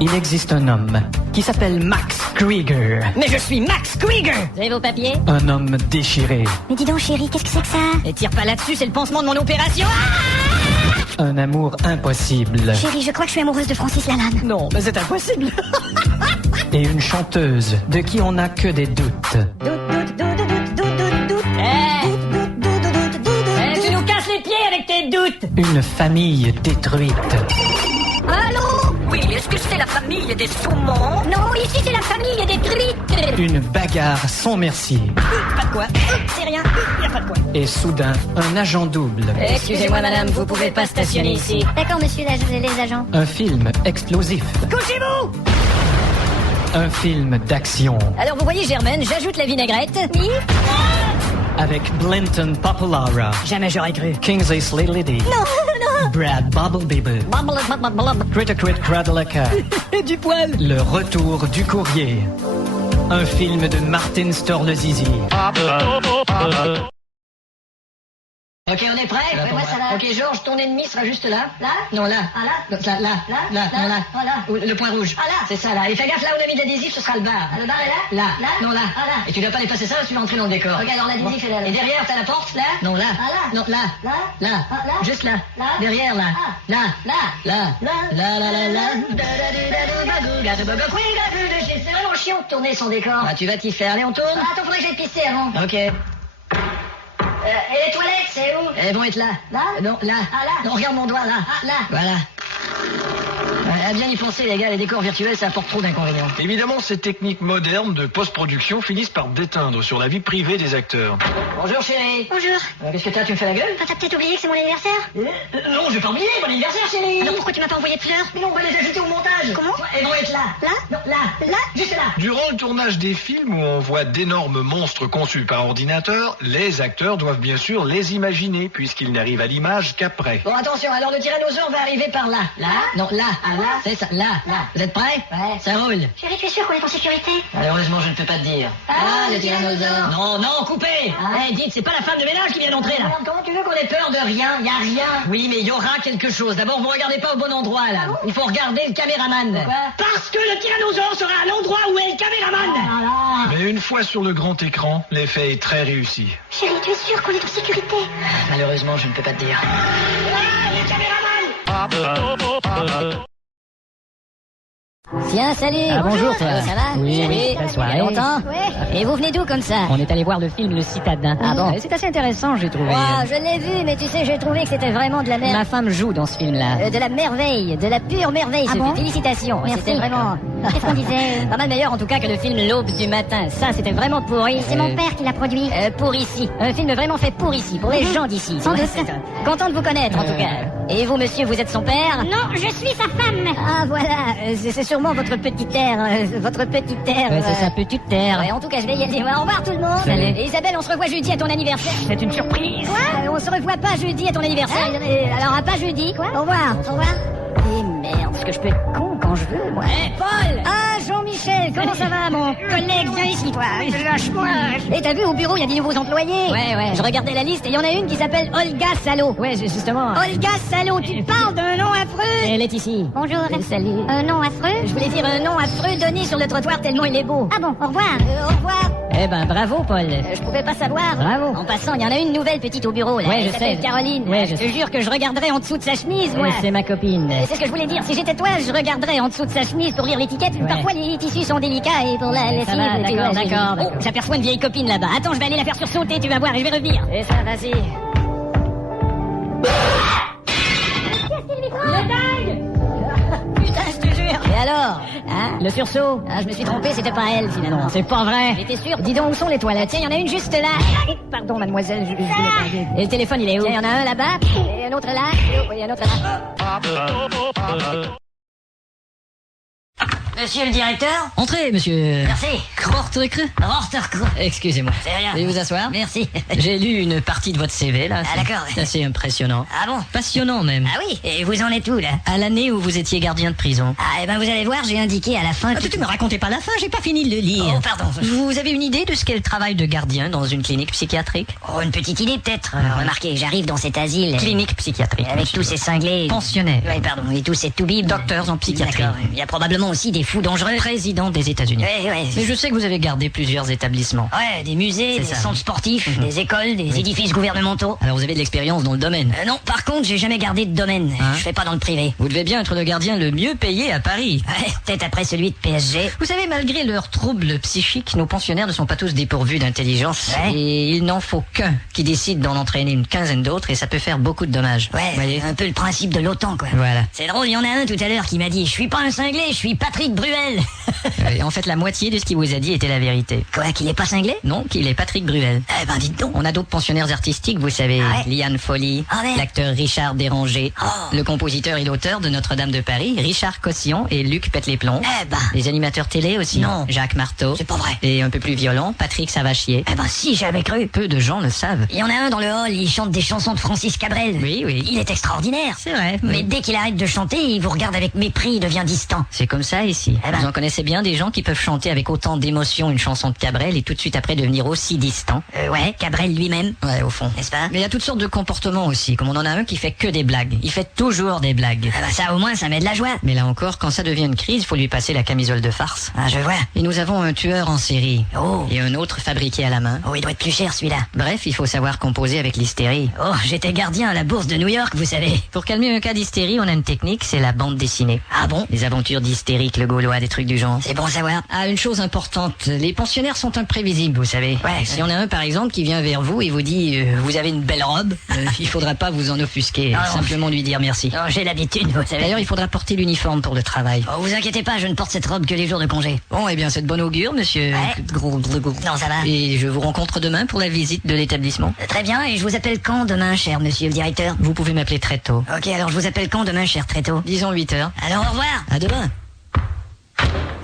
Il existe un homme qui s'appelle Max Krieger. Mais je suis Max Krieger. Vous avez vos papiers? Un homme déchiré. Mais dis donc chérie, qu'est-ce que c'est que ça? Et tire pas là-dessus, c'est le pansement de mon opération. Un amour impossible. Chérie, je crois que je suis amoureuse de Francis Lalanne. Non, mais c'est impossible. Et une chanteuse de qui on n'a que des doutes. Tu nous casses les pieds avec tes doutes. Une famille détruite. Allô? Oui, est-ce que c'est la famille des saumons? Non, ici c'est la famille des truites. Une bagarre sans merci. Pas de quoi. C'est rien. Y a pas de quoi. Et soudain, un agent double. Excusez-moi madame, vous pouvez pas stationner ici. D'accord monsieur les agents. Un film explosif. Couchez-vous! Un film d'action. Alors vous voyez Germaine, j'ajoute la vinaigrette. Oui? Avec Blinton Poppelara, Jamais j'aurais cru. Kingsley Slade, Non. Brad Bubblebibble, Critter Cradleka. Du poil. Le retour du courrier. Un film de Martin Storlezizi. Ok, on est prêt? Ouais, moi, ça va. Ok, Georges, ton ennemi sera juste là. Là? Non, là. Ah, là? Là, là. Là? Là, Là? non, là. Ah, là. Ou le point rouge. Ah, là. C'est ça, là. Et fais gaffe, là où on a mis d'adhésif, ce sera le bar. Ah, le bar est là? Là. Là? Non, là. Ah, là. Et tu dois pas dépasser ça, tu vas entrer dans le décor. Regarde, alors l'adhésif est là. Et derrière, t'as la porte? Là? Non, là. Ah, là. Non, là. Là? Là. Ah, là. Juste là. Là. Derrière, là. Ah. Là. Là. Là. Là. Là, là, là, là. C'est vraiment chiant de tourner son décor. Ah, tu vas t'y faire. Allez, on tourne? Attends, faudrait que j'aille pisser avant. Ok. Et les toilettes, c'est où? Elles vont être là. Là? Non, là. Ah, là. Non, regarde mon doigt, là. Ah, là. Voilà. À bien y penser, les gars, les décors virtuels, ça apporte trop d'inconvénients. Évidemment, ces techniques modernes de post-production finissent par déteindre sur la vie privée des acteurs. Bonjour, chérie. Bonjour. Qu'est-ce que t'as? Tu me fais la gueule? Ah, t'as peut-être oublié que c'est mon anniversaire? Non, j'ai pas oublié, mon anniversaire, chérie. Alors pourquoi tu m'as pas envoyé de fleurs? Mais non, on va les ajouter au montage. Comment? Elles vont être là. Là? Non, là. Là? Juste là. Durant le tournage des films où on voit d'énormes monstres conçus par ordinateur, les acteurs doivent bien sûr les imaginer, puisqu'ils n'arrivent à l'image qu'après. Bon, attention, alors le tyrannosaure va arriver par là. Là? Non, là. Ah, là? C'est ça, là. Vous êtes prêts? Ouais. Ça roule. Chérie, tu es sûre qu'on est en sécurité? Malheureusement, je ne peux pas te dire. Ah, le tyrannosaure. Non, non, coupez. Ah. Dites, c'est pas la femme de ménage qui vient d'entrer, là. Merde, comment tu veux qu'on ait peur de rien? Y a rien. Oui, mais il y aura quelque chose. D'abord, vous regardez pas au bon endroit, là. Il faut regarder le caméraman. Pourquoi? Parce que le tyrannosaure sera à l'endroit où est le caméraman. Ah là. Mais une fois sur le grand écran, l'effet est très réussi. Chérie, tu es sûre qu'on est en sécurité? Malheureusement, je ne peux pas te dire. Ah, le caméraman. Tiens, salut. Ah, bonjour, toi. Ça va? Oui, Salut. bonne soirée. Il y a longtemps? Ouais. Et vous venez d'où comme ça? On est allé voir le film Le Citadin. Ah bon? C'est assez intéressant, j'ai trouvé. Wow, je l'ai vu, mais tu sais, j'ai trouvé que c'était vraiment de la Ma merde. femme joue dans ce film-là. De la merveille, de la pure merveille, Ah Sophie. bon? Félicitations. Merci. C'était vraiment... Qu'est-ce qu'on disait? Pas mal meilleur en tout cas que le film L'Aube du matin. Ça, c'était vraiment pourri. C'est mon père qui l'a produit. Pour ici. Un film vraiment fait pour ici, pour les gens d'ici. Sans Ouais, doute. c'est content de vous connaître en tout cas. Et vous, monsieur, vous êtes son père? Non, je suis sa femme. Ah voilà, c'est sûrement votre petit air, votre petit air. Ouais, c'est sa petite terre. Ouais, en tout cas, je vais y aller. Au revoir tout le monde. Salut. Et Isabelle, on se revoit jeudi à ton anniversaire. C'est une surprise. On se revoit pas jeudi à ton anniversaire. Alors à pas jeudi. Quoi? Au revoir. Au revoir. Et merde, parce que je peux être con quand je veux, moi. Paul! Ah, Jean-Michel, comment ça va, mon collègue? Viens ici, toi. Lâche-moi. Et t'as vu, au bureau, il y a des nouveaux employés. Ouais. Je regardais la liste et il y en a une qui s'appelle Olga Salo. Ouais, justement. Olga Salo, tu parles d'un nom affreux. Elle est ici. Bonjour. Salut. Un nom affreux? Je voulais dire un nom affreux donné sur le trottoir tellement il est beau. Ah bon, au revoir. Au revoir. Eh ben, bravo, Paul. Je pouvais pas savoir. Bravo. En passant, il y en a une nouvelle petite au bureau, là. Ouais, Elle je s'appelle sais. Caroline. Ouais, je je te jure que je regarderais en dessous de sa chemise, moi. C'est ma copine. C'est ce que je voulais dire. Si j'étais toi, je regarderais en dessous de sa chemise pour lire l'étiquette. Ouais. Parfois, les tissus sont délicats et pour la Ça lessive... va, tu d'accord, vois, d'accord. Oh, j'aperçois une vieille copine là-bas. Attends, je vais aller la faire sursauter, tu vas voir, et je vais revenir. Et ça, vas-y. Putain, je te jure. Et alors? Hein? Le sursaut. Ah, je me suis trompé, c'était pas elle, finalement. Non, c'est pas vrai. J'étais sûr. Dis donc, où sont les toilettes? Tiens, il y en a une juste là. Pardon, mademoiselle, je l'ai perdu. Et le téléphone, il est où? Tiens, il y en a un là-bas, et un autre là, et un autre là. Monsieur le directeur? Entrez, monsieur. Merci. Krortrekre. Rorterkro. Excusez-moi. C'est rien. Veuillez vous asseoir. Merci. J'ai lu une partie de votre CV, là. Ah, d'accord. C'est assez impressionnant. Ah bon? Passionnant, même. Ah oui, et vous en êtes où, là? À l'année où vous étiez gardien de prison. Ah, eh ben vous allez voir, j'ai indiqué à la fin... Ah, tu me racontez pas la fin, j'ai pas fini de le lire. Oh, pardon. Vous avez une idée de ce qu'est le travail de gardien dans une clinique psychiatrique? Oh, une petite idée, peut-être. Remarquez, j'arrive dans cet asile... Clinique psychiatrique. Avec tous ces cinglés... Pensionnaires. Ouais, pardon, et tous ces toubibs... Docteurs en psychiatrie. D'accord, il y a probablement aussi des fous dangereux. Président des États-Unis. Ouais. Mais je sais que vous avez gardé plusieurs établissements. Ouais, des musées, C'est des ça. centres sportifs, des écoles, des édifices gouvernementaux. Alors vous avez de l'expérience dans le domaine. Non, par contre, j'ai jamais gardé de domaine. Hein? Je fais pas dans le privé. Vous devez bien être le gardien le mieux payé à Paris. Ouais, peut-être après celui de PSG. Vous savez, malgré leurs troubles psychiques, nos pensionnaires ne sont pas tous dépourvus d'intelligence. Ouais. Et il n'en faut qu'un qui décide d'en entraîner une quinzaine d'autres et ça peut faire beaucoup de dommages. Ouais, Vous voyez? un peu le principe de l'OTAN, quoi. Voilà. C'est drôle, il y en a un tout à l'heure qui m'a dit « Je suis pas un cinglé, je suis Patrick Bruel Et en fait, la moitié de ce qu'il vous a dit était la vérité. ». Quoi, qu'il est pas cinglé? Non, qu'il est Patrick Bruel. Eh ben, dites donc. On a d'autres pensionnaires artistiques, vous savez. Ah ouais? Liane Folly, Ah ouais? l'acteur Richard Déranger, Oh. le compositeur et l'auteur de Notre-Dame de Paris, Richard Cossillon et Luc Pète-les-Plombs. Eh ben, Les animateurs télé aussi. Non. Jacques Marteau. c'est pas vrai. Et un peu plus violent, Patrick Savachier. Eh ben, si, j'avais cru. Peu de gens le savent. Il y en a un dans le hall, il chante des chansons de Francis Cabrel. Oui. Il est extraordinaire. C'est vrai. Mais dès qu'il arrête de chanter, il vous regarde avec mépris, il devient distant. C'est comme ça ici. Eh ben. Vous en connaissez bien des gens qui peuvent chanter avec autant d'émotion une chanson de Cabrel et tout de suite après devenir aussi distants. Ouais, Cabrel lui-même, Ouais, au fond. n'est-ce pas? Mais il y a toutes sortes de comportements aussi, comme on en a un qui fait que des blagues. Il fait toujours des blagues. Ah bah ça, au moins, ça met de la joie. Mais là encore, quand ça devient une crise, faut lui passer la camisole de farce. Ah, je vois. Et nous avons un tueur en série. Oh. Et un autre fabriqué à la main. Oh, il doit être plus cher, celui-là. Bref, il faut savoir composer avec l'hystérie. Oh, j'étais gardien à la bourse de New York, vous savez. Pour calmer un cas d'hystérie, on a une technique, c'est la bande dessinée. Ah bon? Les aventures d'Hystérique, le Gaulois, des trucs du genre. C'est bon à savoir. Ah, une chose importante, les pensionnaires sont imprévisibles, vous savez. Ouais. Si on a un, par exemple, qui vient vers vous et vous dit vous avez une belle robe, il faudra pas vous en offusquer, Non, simplement lui dire merci. Non, j'ai l'habitude, vous savez. D'ailleurs, il faudra porter l'uniforme pour le travail. Oh, vous inquiétez pas, je ne porte cette robe que les jours de congé. Bon, eh bien, c'est de bon augure, monsieur. Ouais. Non, ça va. Et je vous rencontre demain pour la visite de l'établissement. Très bien, et je vous appelle quand demain, cher monsieur le directeur? Vous pouvez m'appeler très tôt. Ok, alors je vous appelle quand demain, cher Tréteau? Disons 8 heures. Alors au revoir. À demain.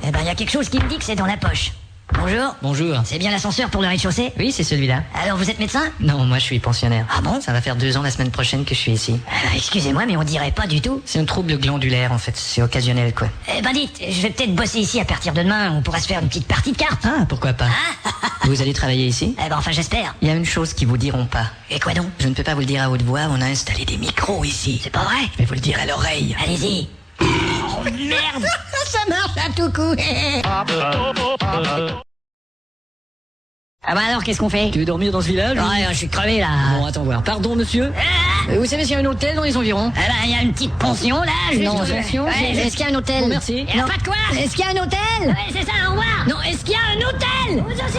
Eh ben, il y a quelque chose qui me dit que c'est dans la poche. Bonjour. Bonjour. C'est bien l'ascenseur pour le rez-de-chaussée? Oui, c'est celui-là. Alors vous êtes médecin? Non, moi je suis pensionnaire. Ah bon? Ça va faire 2 ans la semaine prochaine que je suis ici. Excusez-moi, mais on dirait pas du tout. C'est un trouble glandulaire en fait, c'est occasionnel quoi. Eh ben dites, je vais peut-être bosser ici à partir de demain, on pourra se faire une petite partie de cartes. Ah, pourquoi pas. Vous allez travailler ici? Eh ben enfin j'espère. Il y a une chose qu'ils vous diront pas. Et quoi donc? Je ne peux pas vous le dire à haute voix, on a installé des micros ici. C'est pas vrai? Je vais vous le dire à l'oreille. Allez-y. Oh merde! Ça marche à tout coup. Ah bah alors qu'est-ce qu'on fait? Tu veux dormir dans ce village? Ouais, je suis crevé là. Bon, attends voir. Pardon, monsieur. Vous savez s'il y a un hôtel dans les environs? Eh ben, il y a une petite pension là, juste. Non, pension, Ouais, c'est- est-ce qu'il y a un hôtel? Bon, merci. Il y a pas de quoi? Est-ce qu'il y a un hôtel? Ouais, c'est ça, au revoir. Non, est-ce qu'il y a un hôtel? Vous aussi.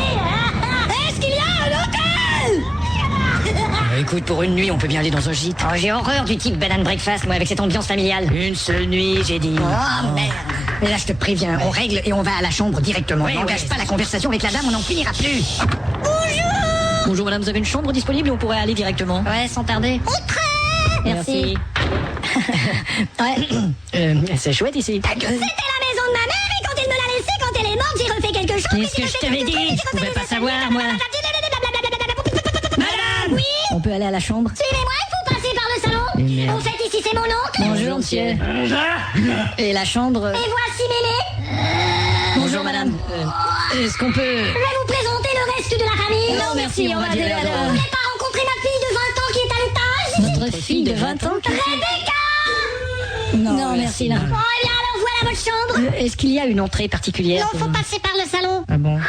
Est-ce qu'il y a un hôtel? Écoute, pour une nuit, on peut bien aller dans un gîte. Oh, j'ai horreur du type bed and breakfast, moi, avec cette ambiance familiale. Une seule nuit, j'ai dit. Oh merde. Mais là, je te préviens, on règle et on va à la chambre directement. Oui, On n'engage oui. pas la conversation avec la dame, on n'en finira plus. Bonjour madame, vous avez une chambre disponible ou on pourrait aller directement? Ouais, sans tarder. Merci. Ouais. C'est chouette ici. Ta gueule. C'était la maison de ma mère et quand elle me l'a laissée, quand elle est morte, j'ai refait quelque chose. Qu'est-ce que je t'avais dit? Je pouvais pas savoir, moi. Madame! Oui? On peut aller à la chambre? Suivez-moi, il faut passer par le salon. Et merde. Au fait, ici, c'est mon oncle. Bonjour monsieur. Et la chambre? Et voici Mémé. Bonjour madame. Est-ce qu'on peut... Je vais vous présenter le reste de la famille. Non, merci, on va aller Vous là-bas. voulez pas rencontrer ma fille de 20 ans qui est à l'étage? Votre fille de 20 ans? Rebecca! Non, merci, non. Oh, eh bien, alors voilà votre chambre. Est-ce qu'il y a une entrée particulière? Non, faut passer par le salon. Ah bon?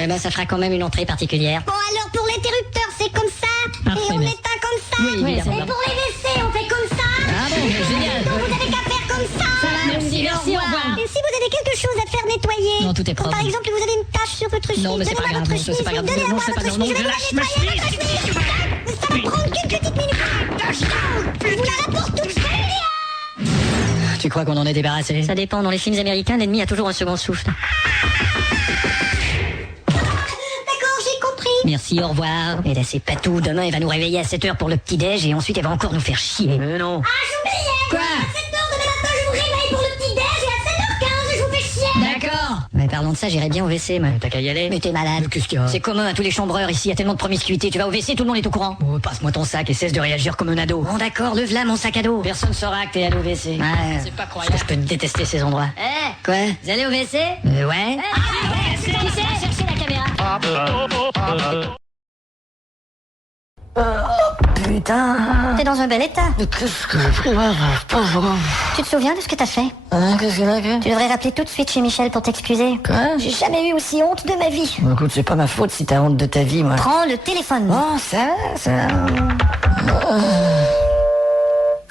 Eh ben, ça fera quand même une entrée particulière. Bon, alors pour l'interrupteur, c'est comme ça. Parfait, et on merci. éteint comme ça. Oui, évidemment. Et pour les WC, on fait comme ça. Ah bon, génial. Donc vous avez qu'à faire comme ça. Merci, au revoir. Et si vous avez quelque chose à faire nettoyer. Non, tout est Comme propre. par exemple, vous avez une tache sur votre chemise. Non, mais c'est pas donnez-moi grave, votre non, ça, c'est chemise, pas grave. donnez-moi Non, c'est pas votre grave, non, chemise, je vais lâche vous ma nettoyer votre chemise. Ça va prendre qu'une petite minute. Je vous la rapporte toute seule. Tu crois qu'on en est débarrassé? Ça dépend, dans les films américains, l'ennemi a toujours un second souffle. D'accord, j'ai compris. Merci, au revoir. Et là, c'est pas tout. Demain, elle va nous réveiller à 7h pour le petit-déj et ensuite, elle va encore nous faire chier. Non. Ah, j'oubliais. Quoi? À 7h demain matin, je vous réveille pour le petit déj et à 7h15, je vous Parlant de ça, j'irais bien au WC, moi. T'as qu'à y aller. Mais t'es malade. Qu'est-ce qu'il y a? C'est commun à tous les chambreurs ici, il y a tellement de promiscuité. Tu vas au WC, tout le monde est au courant. Oh, passe-moi ton sac et cesse de réagir comme un ado. Bon d'accord, lève là mon sac à dos. Personne saura que t'es allé au WC. Ouais. C'est pas Parce croyable. que je peux détester ces endroits. Quoi? Vous allez au WC? Ouais. Qui c'est? Cherchez la caméra. Putain. T'es dans un bel état. Qu'est-ce que j'ai pris? Tu te souviens de ce que t'as fait? Qu'est-ce qu'il a fait? Tu devrais rappeler tout de suite chez Michel pour t'excuser. Quoi? J'ai jamais eu aussi honte de ma vie. Bon, écoute, c'est pas ma faute si t'as honte de ta vie, moi. Prends le téléphone. Bon, ça va.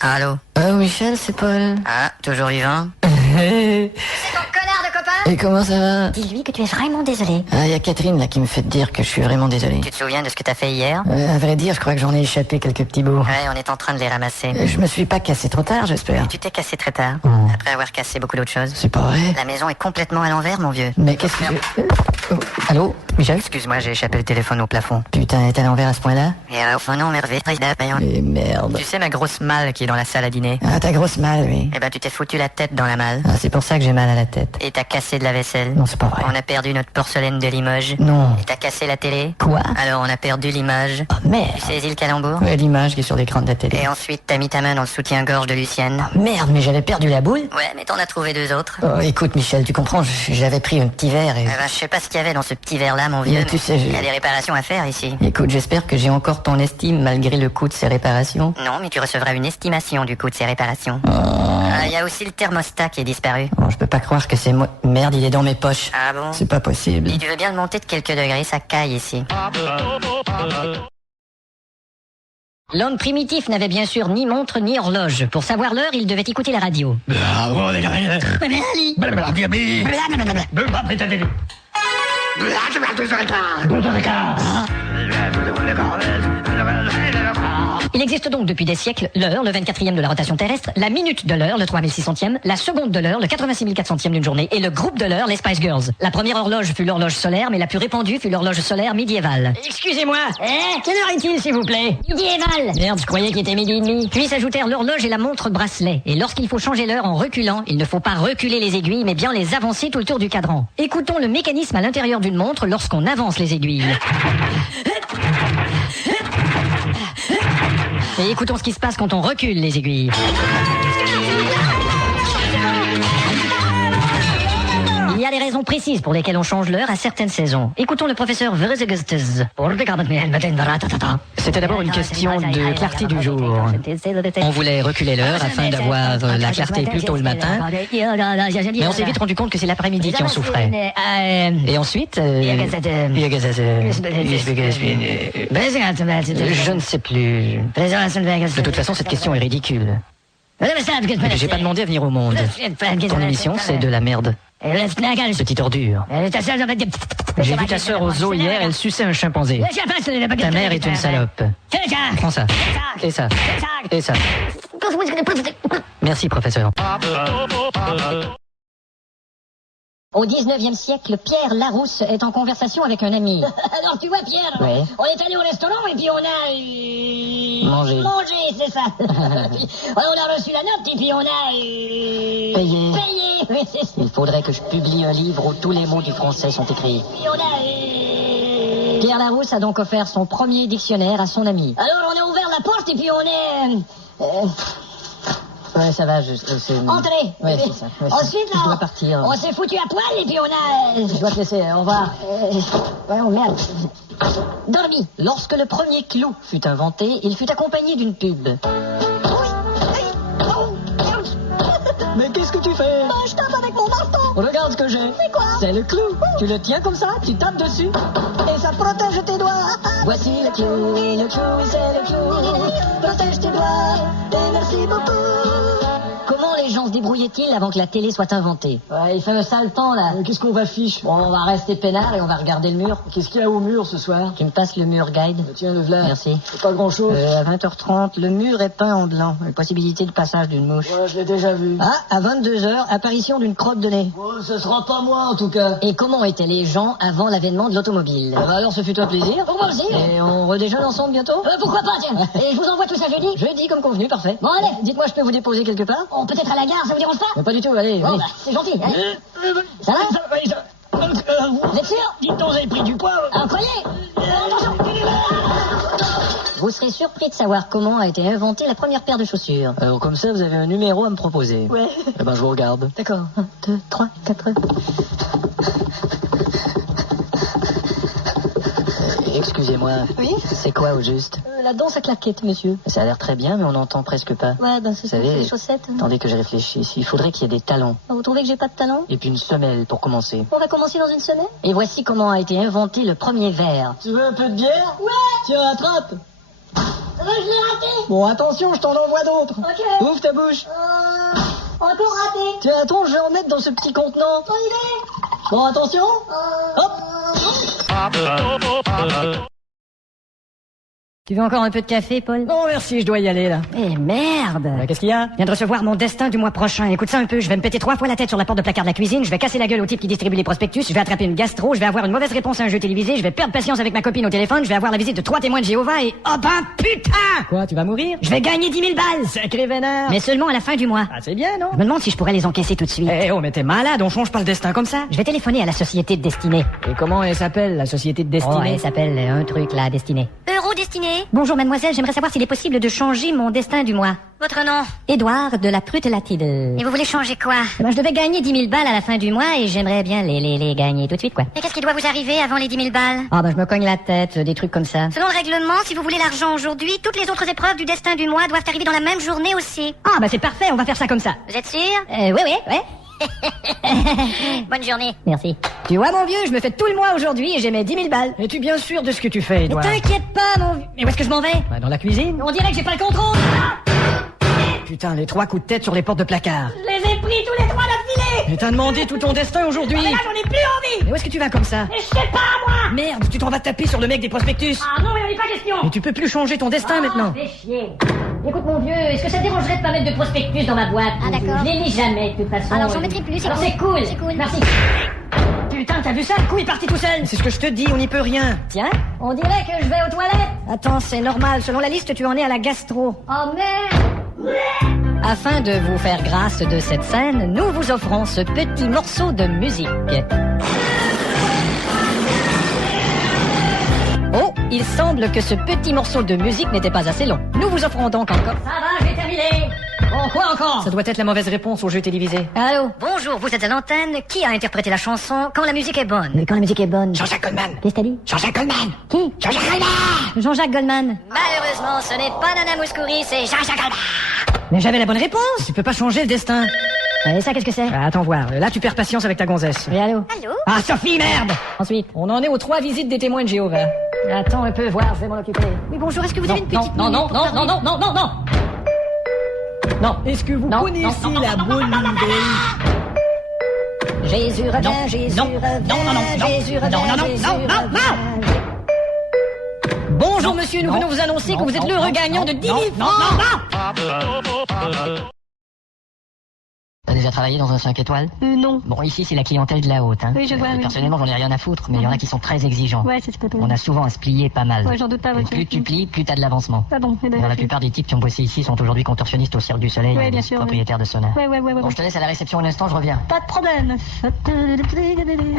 Allô? Michel, c'est Paul. Ah, toujours vivant? C'est ton connard de copain. Et comment ça va? Dis-lui que tu es vraiment désolé. Ah, y a Catherine, là, qui me fait dire que je suis vraiment désolé. Tu te souviens de ce que t'as fait hier? À vrai dire, je crois que j'en ai échappé quelques petits bouts. Ouais, on est en train de les ramasser. Je me suis pas cassé trop tard, j'espère. Tu t'es cassé très tard, après avoir cassé beaucoup d'autres choses. C'est pas vrai. La maison est complètement à l'envers, mon vieux. Mais qu'est-ce que... Allô, Michel? Excuse-moi, j'ai échappé le téléphone au plafond. Putain, elle est à l'envers à ce point-là? Et oh non, merveille. Et merde. Tu sais ma grosse malle qui est dans la salle à dîner? Ah, ta grosse malle, oui. Eh ben, tu t'es foutu la tête dans la malle. Ah, c'est pour ça que j'ai mal à la tête. Et t'as cassé de la vaisselle. Non, c'est pas vrai. On a perdu notre porcelaine de Limoges. Non. Et t'as cassé la télé. Quoi? Alors on a perdu l'image. Oh, merde. Tu saisis le calembour. Ouais, l'image qui est sur l'écran de la télé. Et ensuite t'as mis ta main dans le soutien-gorge de Lucienne. Merde, mais j'avais perdu la boule. Ouais, mais t'en as trouvé deux autres. Oh, écoute, Michel, tu comprends, j'avais pris un petit verre et... Eh ben, je sais pas ce qu'il y avait dans ce petit verre-là, mon vieux. Mais tu sais, Il y a des réparations à faire ici. Écoute, j'espère que j'ai encore ton estime malgré le coût de ces réparations. Non, mais tu recevras une estimation du coût de ces réparations. Ah, il y a aussi le thermostat qui est disparu. Oh, je peux pas croire que c'est moi... Merde, il est dans mes poches. Ah bon? C'est pas possible. Si tu veux bien le monter de quelques degrés, ça caille ici. L'homme primitif n'avait bien sûr ni montre ni horloge. Pour savoir l'heure, il devait écouter la radio. Il existe donc depuis des siècles l'heure, le 24e de la rotation terrestre, la minute de l'heure, le 3600e, la seconde de l'heure, le 86 400e d'une journée, et le groupe de l'heure, les Spice Girls. La première horloge fut l'horloge solaire, mais la plus répandue fut l'horloge solaire médiévale. Excusez-moi, quelle heure est-il, s'il vous plaît? Médiévale. Merde, je croyais qu'il était midi et demi. Puis s'ajoutèrent l'horloge et la montre bracelet. Et lorsqu'il faut changer l'heure en reculant, il ne faut pas reculer les aiguilles, mais bien les avancer tout le tour du cadran. Écoutons le mécanisme à l'intérieur d'une montre lorsqu'on avance les aiguilles. Et écoutons ce qui se passe quand on recule les aiguilles. Il y a des raisons précises pour lesquelles on change l'heure à certaines saisons. Écoutons le professeur Verzegustes. C'était d'abord une question de clarté du jour. On voulait reculer l'heure afin d'avoir la clarté plus tôt le matin, mais on s'est vite rendu compte que c'est l'après-midi qui en souffrait. Et ensuite... Je ne sais plus. De toute façon, cette question est ridicule. J'ai pas demandé à venir au monde. Ton émission, c'est de la merde. Petite ordure. J'ai vu ta sœur au zoo hier, elle suçait un chimpanzé. Ta mère est une salope. Prends ça. Et ça. Et ça. Merci, professeur. Au 19e siècle, Pierre Larousse est en conversation avec un ami. Alors tu vois, Pierre, Oui. on est allé au restaurant et puis on a... Mangé, c'est ça. Puis, on a reçu la note et puis on a... Payé. Oui, c'est ça. Il faudrait que je publie un livre où tous les mots du français sont écrits. Puis on a... Pierre Larousse a donc offert son premier dictionnaire à son ami. Alors on a ouvert la porte et puis on est... Ouais, ça va, c'est... Entré. Ouais, c'est ça. Ouais, Ensuite, je là, dois partir. on s'est foutu à poil et puis on a... Je dois te laisser, au revoir. Ouais, oh merde. Dormi. Lorsque le premier clou fut inventé, il fut accompagné d'une pub. Mais qu'est-ce que tu fais? Je tape avec mon marteau. Regarde ce que j'ai. C'est quoi? C'est le clou. Tu le tiens comme ça, tu tapes dessus. Et ça protège tes doigts. Voici le clou, oui, c'est le clou. Protège tes doigts, et merci beaucoup. Comment les gens se débrouillaient-ils avant que la télé soit inventée? Ouais, il fait un sale temps, là. Qu'est-ce qu'on va fiche? Bon, on va rester peinard et on va regarder le mur. Qu'est-ce qu'il y a au mur ce soir? Tu me passes le mur guide? Tiens, le v'là. Merci. C'est pas grand-chose. À 20h30, le mur est peint en blanc. Une possibilité de passage d'une mouche. Ouais, je l'ai déjà vu. Ah, à 22h, apparition d'une crotte de nez. Oh, ce sera pas moi, en tout cas. Et comment étaient les gens avant l'avènement de l'automobile? Alors, ce fut un plaisir. Pour moi aussi. Et on redéjeune ensemble bientôt? Pourquoi pas, tiens. Et je vous envoie tout ça jeudi. Jeudi comme convenu, parfait. Bon, allez. Dites-moi, je peux vous déposer quelque part? Peut-être à la gare, ça vous dérange pas? Mais pas du tout, allez. Bon, allez. bah, c'est gentil. Hein. Ça va? Vous êtes sûr? Dites donc, vous avez pris du poids. Alors croyez. Attention. Vous serez surpris de savoir comment a été inventée la première paire de chaussures. Alors comme ça, vous avez un numéro à me proposer. Ouais. Eh ben, je vous regarde. D'accord. 1, 2, 3, 4. Excusez-moi. Oui? C'est quoi au juste? La danse à claquettes, monsieur. Ça a l'air très bien, mais on n'entend presque pas. Ouais, ben c'est Vous savez, les chaussettes. Attendez que je réfléchisse. Il faudrait qu'il y ait des talons. Vous trouvez que j'ai pas de talent? Et puis une semelle pour commencer. On va commencer dans une semaine. Et voici comment a été inventé le premier verre. Tu veux un peu de bière? Ouais. Tiens, attrape. Je l'ai raté. Bon, attention, je t'en envoie d'autres. Ok. Ouvre ta bouche. Encore raté. Tiens, attends, je vais en mettre dans ce petit contenant. On y est. Bon, attention. Hop. Tu veux encore un peu de café, Paul? Non, merci, je dois y aller, là. Eh merde! Qu'est-ce qu'il y a? Je viens de recevoir mon destin du mois prochain. Écoute ça un peu, je vais me péter 3 fois la tête sur la porte de placard de la cuisine, je vais casser la gueule au type qui distribue les prospectus, je vais attraper une gastro, je vais avoir une mauvaise réponse à un jeu télévisé, je vais perdre patience avec ma copine au téléphone, je vais avoir la visite de 3 témoins de Jéhovah et... Oh ben putain! Quoi, tu vas mourir? Je vais gagner 10 000 balles! Sacré vénère! Mais seulement à la fin du mois. Ah, c'est bien, non? Je me demande si je pourrais les encaisser tout de suite. Eh, oh, mais t'es malade, on change pas le destin comme ça. Je vais téléphoner à la société de destinée. Et comment elle s'appelle, la société de Oh, destinée? elle s'appelle un truc, la destinée. Eurodestiné. Bonjour mademoiselle, j'aimerais savoir s'il est possible de changer mon destin du mois. Votre nom? Édouard de la Prutelatide. Et vous voulez changer quoi? Eh ben, je devais gagner 10 000 balles à la fin du mois et j'aimerais bien les gagner tout de suite, quoi. Et qu'est-ce qui doit vous arriver avant les 10 000 balles? Ah ben je me cogne la tête, des trucs comme ça. Selon le règlement, si vous voulez l'argent aujourd'hui, toutes les autres épreuves du destin du mois doivent arriver dans la même journée aussi. Ah ben c'est parfait, on va faire ça comme ça. Vous êtes sûr? Ouais. Bonne journée. Merci. Tu vois mon vieux, je me fais tout le mois aujourd'hui et j'ai mes 10 000 balles. Es-tu bien sûr de ce que tu fais, Mais Edouard? t'inquiète pas mon vieux. Mais où est-ce que je m'en vais? Bah, dans la cuisine. On dirait que j'ai pas le contrôle. Putain, les 3 coups de tête sur les portes de placard. Je les ai pris tous les 3 d'affilée. Mais t'as demandé tout ton destin aujourd'hui. Mais là j'en ai plus envie. Mais où est-ce que tu vas comme ça? Mais je sais pas moi. Merde, tu t'en vas taper sur le mec des prospectus. Ah non, il en est pas question. Mais tu peux plus changer ton destin maintenant. Fais chier. Écoute mon vieux, est-ce que ça te dérangerait de pas mettre de prospectus dans ma boîte? Ah, d'accord. Je les lis jamais de toute façon. Alors, j'en mettrai plus, c'est Alors cool. c'est cool. C'est cool. Merci. Putain, t'as vu ça? Le coup est parti tout seul. C'est ce que je te dis, on n'y peut rien. Tiens, on dirait que je vais aux toilettes. Attends, c'est normal. Selon la liste, tu en es à la gastro. Oh merde. Afin de vous faire grâce de cette scène, nous vous offrons ce petit morceau de musique. Oh, il semble que ce petit morceau de musique n'était pas assez long. Nous vous offrons donc encore... Ça va, j'ai terminé. Bon, quoi encore? Ça doit être la mauvaise réponse au jeu télévisé. Allô? Bonjour, vous êtes à l'antenne. Qui a interprété la chanson Quand la musique est bonne? Mais quand la musique est bonne... Jean-Jacques Goldman. Qu'est-ce que t'as dit? Jean-Jacques Goldman. Qui? Jean-Jacques Goldman. Jean-Jacques Goldman. Malheureusement, ce n'est pas Nana Mouskouri, c'est Jean-Jacques Goldman. Mais j'avais la bonne réponse. Tu peux pas changer le destin. Et ça, qu'est-ce que c'est? Ah, attends voir. Là, tu perds patience avec ta gonzesse. Oui, allô? Allô? Ah, Sophie, merde! Ensuite. On en est aux 3 visites des témoins de Jéhovah. Attends un peu, voir, je vais m'en occuper. Oui, bonjour, est-ce que vous avez une Non, petite non, minute non, pour non, parler non, non, non, non, non. Non, est-ce que vous Non, connaissez la bonne nouvelle? Jésus revient, Non, Jésus non, revient, non, non, non, non, Jésus revient, non, non, non, Jésus non, non, revient. Non, Bonjour monsieur, nous non, venons vous annoncer non, que vous êtes non, l'heureux non, gagnant non, de 10 non, 000 non, francs. non. T'as déjà travaillé dans un 5 étoiles? Non. Bon, ici, c'est la clientèle de la haute, hein. Oui, je vois, oui. Personnellement, j'en ai rien à foutre, mais il y en a qui sont très exigeants. Ouais, c'est pas On a souvent à se plier pas mal. Ouais, j'en doute pas, Donc, ouais. plus tu plies, plus t'as de l'avancement. Ah bon, eh ben, Alors, la ok. plupart des types qui ont bossé ici sont aujourd'hui contorsionnistes au Cirque du Soleil, Ouais, bien et sûr, propriétaires de sauna. Ouais. Bon, je te laisse à la réception un instant, je reviens. Pas de problème.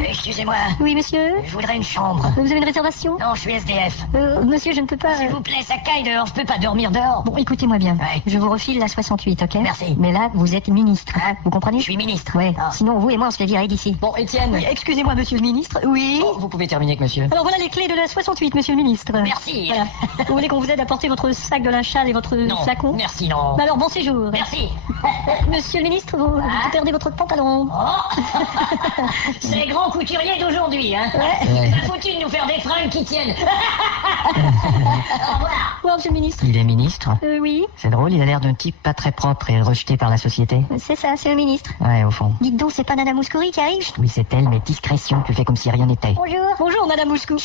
Excusez-moi, Oui, monsieur. je voudrais une chambre. Vous avez une réservation? Non, je suis SDF. Monsieur, je ne peux pas... S'il vous plaît, ça caille dehors, je peux pas dormir dehors. Bon, écoutez-moi bien. Ouais. Je vous refile la 68, ok? Merci. Mais là, vous êtes ministre. Hein? Vous comprenez? Je suis ministre. Ouais. Ah. Sinon, vous et moi, on se fait virer d'ici. Bon, Étienne. Oui, excusez-moi, monsieur le ministre. Oui. Bon, vous pouvez terminer avec monsieur. Alors voilà les clés de la 68, monsieur le ministre. Merci. Voilà. Vous voulez qu'on vous aide à porter votre sac de linge sale et votre Non, flacon? merci, non. Bah alors, bon séjour. Merci. Monsieur le ministre, vous perdez votre pantalon. Oh C'est grand couturier d'aujourd'hui, hein. Ouais. C'est pas foutu de nous faire des fringues qui tiennent. Au revoir. Bon, monsieur le ministre. Il est ministre. Oui, C'est drôle, il a l'air d'un type pas très propre et rejeté par la société. c'est ça, c'est un ministre. Ouais, au fond. Dites donc, c'est pas Nana Mouskouri qui arrive? Oui, c'est elle, mais discrétion, tu fais comme si rien n'était. Bonjour. Bonjour, Madame Mouscou.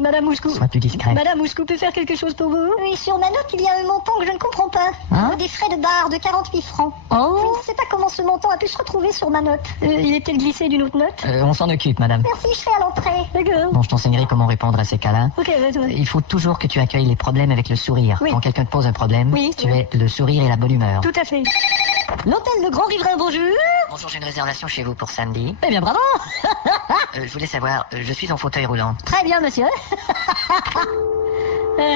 Madame Mouscou. Sois plus discret. Madame Mouscou peut faire quelque chose pour vous? Oui, sur ma note, il y a un montant que je ne comprends pas. Hein? Des frais de bar de 48 francs. Oh. Je ne sais pas comment ce montant a pu se retrouver sur ma note. Il est peut-être glissé d'une autre note? On s'en occupe, madame. Merci, je serai à l'entrée. D'accord. Bon, je t'enseignerai comment répondre à ces cas-là. Ok, ouais. Il faut toujours que tu accueilles les problèmes avec le sourire. Oui. Quand quelqu'un te pose un problème, Oui. tu es le sourire et la bonne humeur. Tout à fait. L'hôtel Le Grand Riverain, bonjour. Bonjour, j'ai une réservation chez vous pour samedi. Eh bien, bravo. Je voulais savoir, je suis en fauteuil roulant. Très bien, monsieur.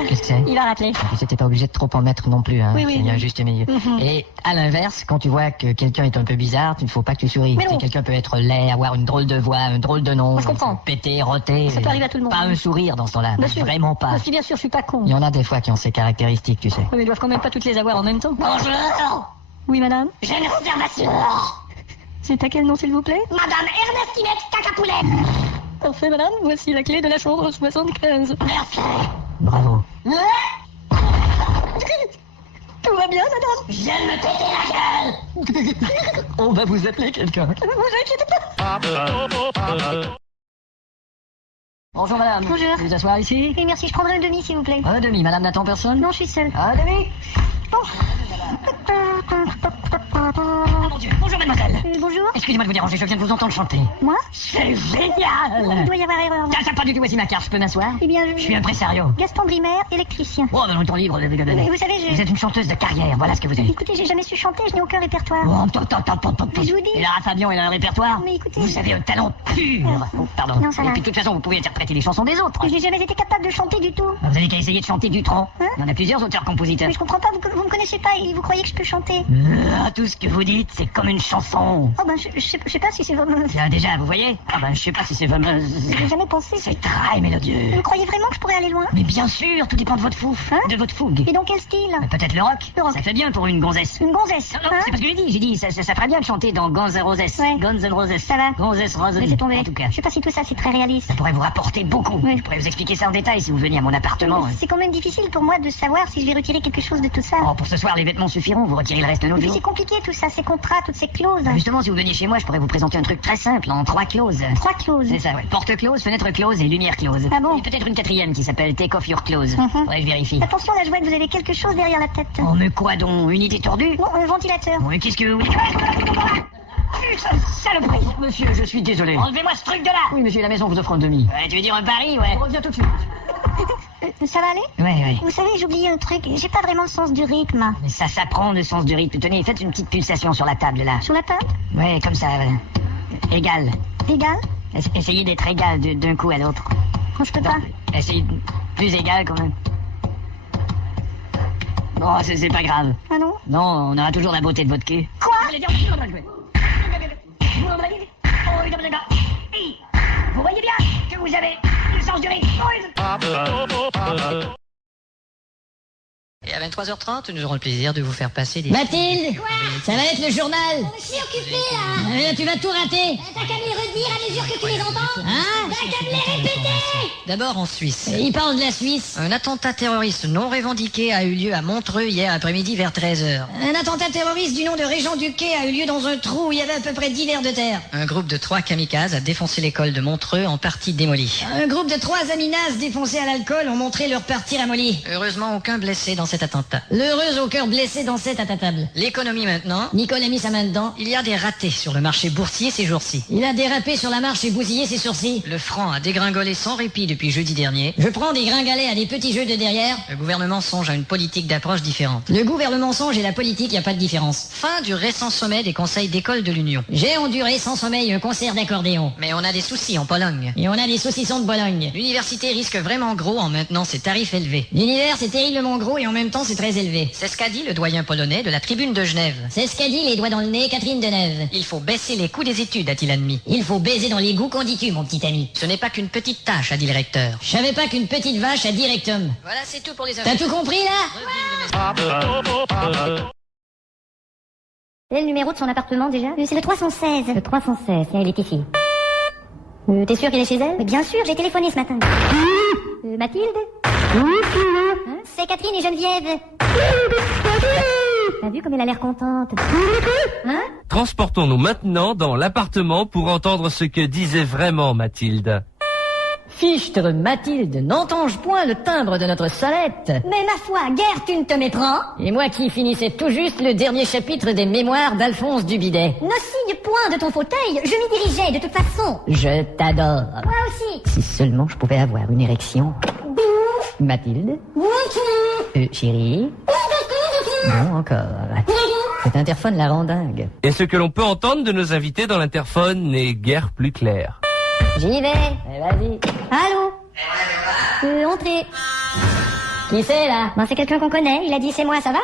Qu'est-ce que c'est? Il va racler. C'était pas obligé de trop en mettre non plus, hein. Oui, oui, Il y a un oui. juste milieu. Mhm. Et à l'inverse, quand tu vois que quelqu'un est un peu bizarre, il ne faut pas que tu souris. Mais non. Quelqu'un peut être laid, avoir une drôle de voix, un drôle de nom. Moi, je comprends. Péter, roter. Ça peut arriver à tout le monde. Pas un sourire dans ce temps-là. Bien sûr. Vraiment pas. Si, bien sûr, je suis pas con. Il y en a des fois qui ont ces caractéristiques, tu sais. Oui, mais ils doivent quand même pas toutes les avoir en même temps. Bonjour. Oui, madame. J'ai une réservation. C'est à quel nom, s'il vous plaît? Madame Ernestinette Cacapoulet. Parfait, madame. Voici la clé de la chambre 75. Merci. Bravo. Tout va bien, madame? Je vais me péter la gueule. On va vous appeler quelqu'un. Vous inquiétez pas. Bonjour madame. Bonjour. Vous asseoir ici? Oui, merci, je prendrai un demi, s'il vous plaît. Un demi, madame n'attend personne? Non, je suis seule. Un demi? Bonjour mademoiselle. Bonjour. Excusez-moi de vous déranger, je viens de vous entendre chanter. Moi? C'est génial. Il doit y avoir erreur. Ça pas du tout, voici ma carte, je peux m'asseoir? Eh bien, Je suis impresario. Gaston Brimer, électricien. Oh, dans le temps libre. Mais vous savez, Vous êtes une chanteuse de carrière, voilà ce que vous êtes. Écoutez, j'ai jamais su chanter, je n'ai aucun répertoire. Oh, Je vous dis. Et Lara Fabian, elle a un répertoire? Mais écoutez. Vous avez un talent pur. Oh, pardon. Non, ça Et va. puis de toute façon, vous pouvez interpréter les chansons des autres. Je n'ai jamais été capable de chanter du tout. Vous avez qu'à essayer de chanter Dutronc. Hein? Il y en a plusieurs auteurs-compositeurs. Mais je comprends pas, vous me connaissez pas et vous croyez que je peux chanter. Tout ce que vous dites, c'est comme une chanson. Oh ben, je sais pas si c'est vraiment... Tiens, déjà, vous voyez? Ah ben, je sais pas si c'est vraiment... J'ai jamais pensé. C'est très mélodieux. Vous croyez vraiment que je pourrais aller loin? Mais bien sûr, tout dépend de votre fouf, Hein? de votre fougue. Et dans quel style? Mais peut-être le rock. Le rock. Ça fait bien pour une gonzesse. Une gonzesse. Non, hein? c'est parce que j'ai dit, ça ferait bien de chanter dans Guns N' Roses. Ouais. Guns N' Roses. Ça va. Gonzesse Roses. Laissez tomber. En tout cas, Je sais pas si tout ça c'est très réaliste. ça pourrait vous rapporter beaucoup. Oui. Je pourrais vous expliquer ça en détail si vous veniez à mon appartement. C'est quand même difficile pour moi de savoir si je vais retirer quelque chose de tout ça. Oh, pour ce soir, les vêtements suffiront, vous retirez le reste un Et autre puis jour. c'est compliqué tout ça, ces contrats, toutes ces clauses. Justement, si vous veniez chez moi, je pourrais vous présenter un truc très simple, en 3 clauses. 3 clauses. C'est ça, ouais. Porte close, fenêtre close et lumière close. Ah bon? Et peut-être une 4e qui s'appelle Take Off Your Clothes. Faudrait que je vérifie. Attention la jouette, vous avez quelque chose derrière la tête. Oh, mais quoi donc? Une idée tordue? Non, un ventilateur. Oui, qu'est-ce que vous... Putain, saloperie! Monsieur, je suis désolé. Enlevez-moi ce truc de là! Oui, monsieur, la maison vous offre un demi. Ouais, tu veux dire un pari, ouais? On revient tout de suite. Ça va aller? Ouais. Vous savez, j'ai oublié un truc, j'ai pas vraiment le sens du rythme. Mais ça s'apprend le sens du rythme. Tenez, faites une petite pulsation sur la table, là. Sur la table? Ouais, comme ça, égal. Égal? Essayez d'être égal d'un coup à l'autre. Non, je peux pas. Essayez plus égal, quand même. Bon, c'est pas grave. Ah non? Non, on aura toujours la beauté de votre cul. Quoi? Vous voyez bien que vous avez le sens du rythme. Et à 23h30, nous aurons le plaisir de vous faire passer des... Mathilde! Ça va être le journal! Je suis occupée là! Là, tu vas tout rater! T'as qu'à me les redire à mesure que tu les entends! Hein? T'as qu'à me les répéter! D'abord en Suisse. Il parle de la Suisse. Un attentat terroriste non revendiqué a eu lieu à Montreux hier après-midi vers 13h. Un attentat terroriste du nom de Régent Duquet a eu lieu dans un trou où il y avait à peu près 10 vers de terre. Un groupe de 3 kamikazes a défoncé l'école de Montreux en partie démolie. Un groupe de 3 aminas défoncés à l'alcool ont montré leur partie ramollie. Heureusement, aucun blessé dans cet attentat. L'heureuse au cœur blessé dans cette à ta table. L'économie maintenant. Nicole a mis sa main dedans. Il y a des ratés sur le marché boursier ces jours-ci. Il a dérapé sur la marche et bousillé ses sourcils. Le franc a dégringolé sans répit depuis jeudi dernier. Je prends des gringalets à des petits jeux de derrière. Le gouvernement songe à une politique d'approche différente. Le goût vers le mensonge et la politique, y a pas de différence. Fin du récent sommet des conseils d'école de l'Union. J'ai enduré sans sommeil un concert d'accordéon. Mais on a des soucis en Pologne. Et on a des saucissons de Bologne. L'université risque vraiment gros en maintenant ses tarifs élevés. L'univers c'est terriblement gros et en même temps c'est très élevé. C'est ce qu'a dit le doyen polonais de la tribune de Genève. C'est ce qu'a dit les doigts dans le nez Catherine Deneuve. Il faut baisser les coûts des études, a-t-il admis. Il faut baiser dans les goûts qu'on dit tu, mon petit ami. Ce n'est pas qu'une petite tâche, a dit le recteur. Je savais pas qu'une petite vache a directum. Voilà, c'est tout pour les T'as tout compris là? Quel est le numéro de son appartement déjà? C'est le 316. Le 316, tiens, il est ici. T'es sûr qu'il est chez elle? Mais bien sûr, j'ai téléphoné ce matin. Mathilde? Hein? C'est Catherine et Geneviève. T'as vu comme elle a l'air contente? Hein? Transportons-nous maintenant dans l'appartement pour entendre ce que disait vraiment Mathilde. Fichtre Mathilde, n'entends-je point le timbre de notre salette? Mais ma foi, guère tu ne te méprends. Et moi qui finissais tout juste le dernier chapitre des mémoires d'Alphonse Dubidet. Ne signe point de ton fauteuil, je m'y dirigeais de toute façon. Je t'adore. Moi aussi. Si seulement je pouvais avoir une érection. Mathilde? Chérie? Non, encore. Cet interphone la rend dingue. Et ce que l'on peut entendre de nos invités dans l'interphone n'est guère plus clair. J'y vais. Vas-y. Allô? Entrez. Qui c'est là? Bon, c'est quelqu'un qu'on connaît. Il a dit c'est moi, ça va?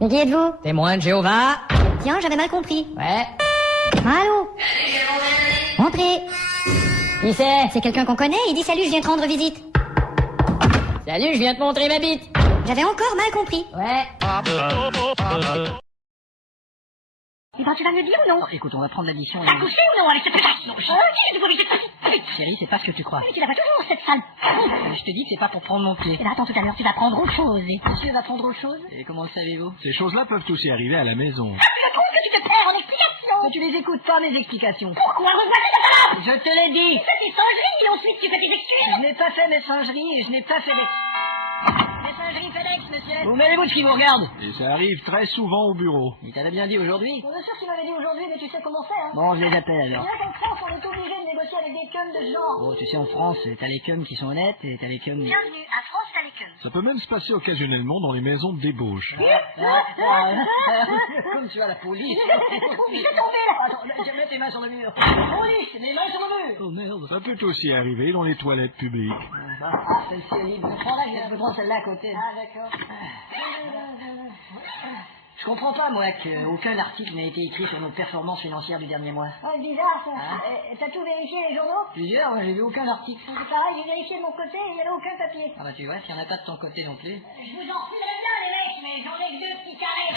Mais qui êtes-vous? Témoin de Jéhovah? Tiens, j'avais mal compris. Ouais. Allô? Entrez. Qui c'est? C'est quelqu'un qu'on connaît. Il dit salut, je viens te rendre visite. Salut, je viens te montrer ma bite. J'avais encore mal compris. Ouais. Eh ben, tu vas me le dire ou non? Écoute, on va prendre l'addition. T'as couché ou non avec cette pétasse? Non, chérie, c'est pas ce que tu crois. Mais tu l'as pas toujours, cette sale. Je te dis que c'est pas pour prendre mon pied. Eh ben, attends, tout à l'heure, tu vas prendre autre chose. Monsieur va prendre autre chose? Et comment le savez-vous? Ces choses-là peuvent aussi arriver à la maison. Ah, tu trouves que tu te perds en explications? Mais tu les écoutes pas, mes explications. Pourquoi revoici ta salope? Je te l'ai dit. Tu fais tes singeries et ensuite tu fais tes excuses. Je n'ai pas fait mes singeries et je n'ai pas fait des... Messagerie FedEx, monsieur. Vous mêlez-vous de ce qui vous regarde? Et ça arrive très souvent au bureau. Il t'avait bien dit aujourd'hui? Bien sûr qu'il m'avait dit aujourd'hui, mais tu sais comment c'est, hein? Bon, je les appelle alors. C'est vrai qu'en France, on est obligé de négocier avec des cums de ce genre. Oh, tu sais, en France, t'as les cums qui sont honnêtes et t'as les cums... Bienvenue, à France, t'as les cums. Ça peut même se passer occasionnellement dans les maisons de débauche. Comme tu as la police. Je vais tomber là. Attends, mets tes mains sur le mur. Police, les mains sur le mur. Oh merde. Ça peut aussi arriver dans les toilettes publiques. Ah, celle-ci est libre. Je peux prendre celle-là à côté. Ah, d'accord. Je comprends pas, moi, qu'aucun article n'a été écrit sur nos performances financières du dernier mois. Ah, bizarre, ça. T'as tout vérifié, les journaux? Plusieurs, moi, j'ai vu aucun article. C'est pareil, j'ai vérifié de mon côté et il n'y avait aucun papier. Ah bah tu vois, s'il n'y en a pas de ton côté non plus. Je vous en refilerai bien, les mecs, mais j'en ai que deux petits carrés.